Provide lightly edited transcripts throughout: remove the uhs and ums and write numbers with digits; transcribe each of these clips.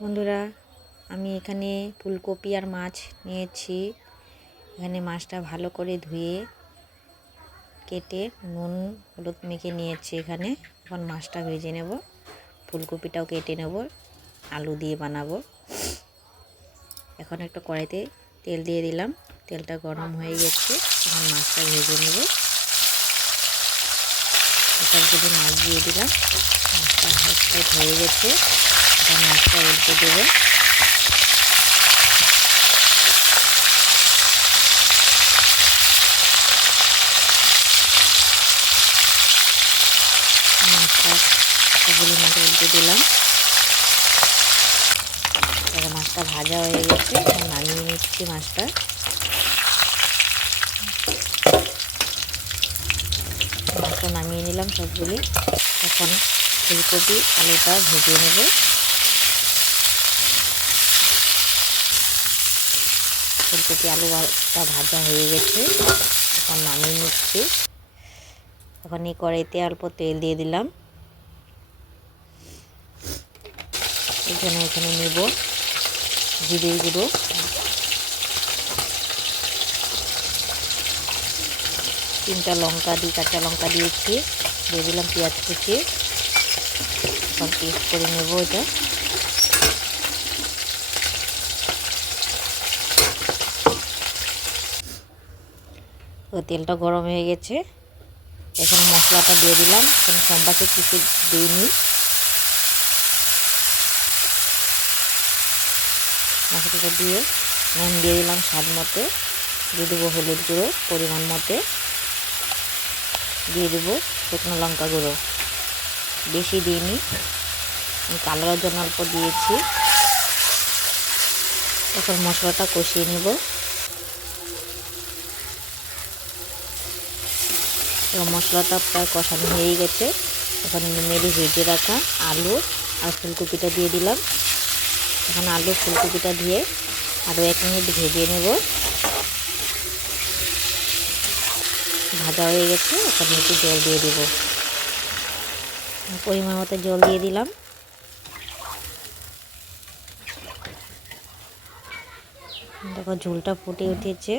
বন্ধুরা, আমি এখানে ফুলকপি আর মাছ নিয়েছি। এখানে মাছটা ভালো করে ধুয়ে কেটে নুন হলুদ মেখে নিয়েছি। এখন মাছটা ভেজে নেব, ফুলকপিটাও কেটে নেব, আলু দিয়ে বানাবো। এখন একটা কড়াইতে তেল দিয়ে দিলাম, তেলটা গরম হয়ে গেছে। এখন মাছটা ভেজে নেব। সবগুলো মাছ দিয়ে দিলাম, মাছটা হালকা হয়ে গেছে। এখন মাছটা উল্টে দেবো। মাছটা সবগুলো মাছ উল্টে দিলাম। এখন মাছটা ভাজা হয়ে গেছে, এখন নামিয়ে নিচ্ছি মাছটা। মাছটা নামিয়ে নিলাম সবগুলি। এখন ফুলকপি আলুটা ভেজে নেব। ফুলকপি আলুটা ভাজা হয়ে গেছে, এখন নামিয়ে নিচ্ছি। এখন এই কড়াইতে অল্প তেল দিয়ে দিলাম। এখানে নেব জিরের গুঁড়ো, তিনটা লঙ্কা কাঁচা লঙ্কা দিয়েছি, দিয়ে দিলাম পেঁয়াজ কুচি। এখন পেস্ট করে নেব এটা। তো তেলটা গরম হয়ে গেছে, এখন মশলাটা দিয়ে দিলাম। এখন সম্বাকে কিছু দিইনি, মশলাটা দিয়ে নুন দিয়ে দিলাম স্বাদ মতো, দিয়ে দেবো হলুদ গুঁড়ো পরিমাণ মতো, দিয়ে দেবো শুকনো লঙ্কা গুঁড়ো, বেশি দিইনি, কালারের জন্য অল্প দিয়েছি। এখন মশলাটা কষিয়ে নেব। মশলাটা প্রায় কষানো হয়ে গেছে। এখন মেরে ভেজে রাখা আলু আর ফুলকপিটা দিয়ে দিলাম। এখন আলু ফুলকপিটা দিয়ে আরও 1 মিনিট ভেজে নেব। ভাজা হয়ে গেছে, এখন একটু জল দিয়ে দেব। পরিমাণ মতো জল দিয়ে দিলাম। দেখো ঝোলটা ফুটে উঠেছে।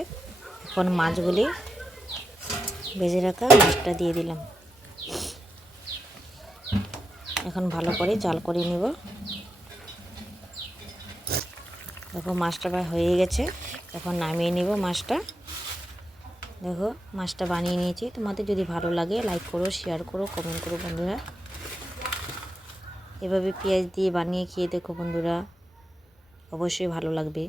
এখন মাছগুলি ভেজে রাখা মাছটা দিয়ে দিলাম। এখন ভালো করে জাল করে নেব। দেখো মাছটা হয়ে গেছে, এখন নামিয়ে নেব মাছটা। দেখো মাছটা বানিয়ে নিয়েছি। তোমাদের যদি ভালো লাগে লাইক করো, শেয়ার করো, কমেন্ট করো বন্ধুরা। এভাবে পেঁয়াজ দিয়ে বানিয়ে খেয়ে দেখো বন্ধুরা, অবশ্যই ভালো লাগবে।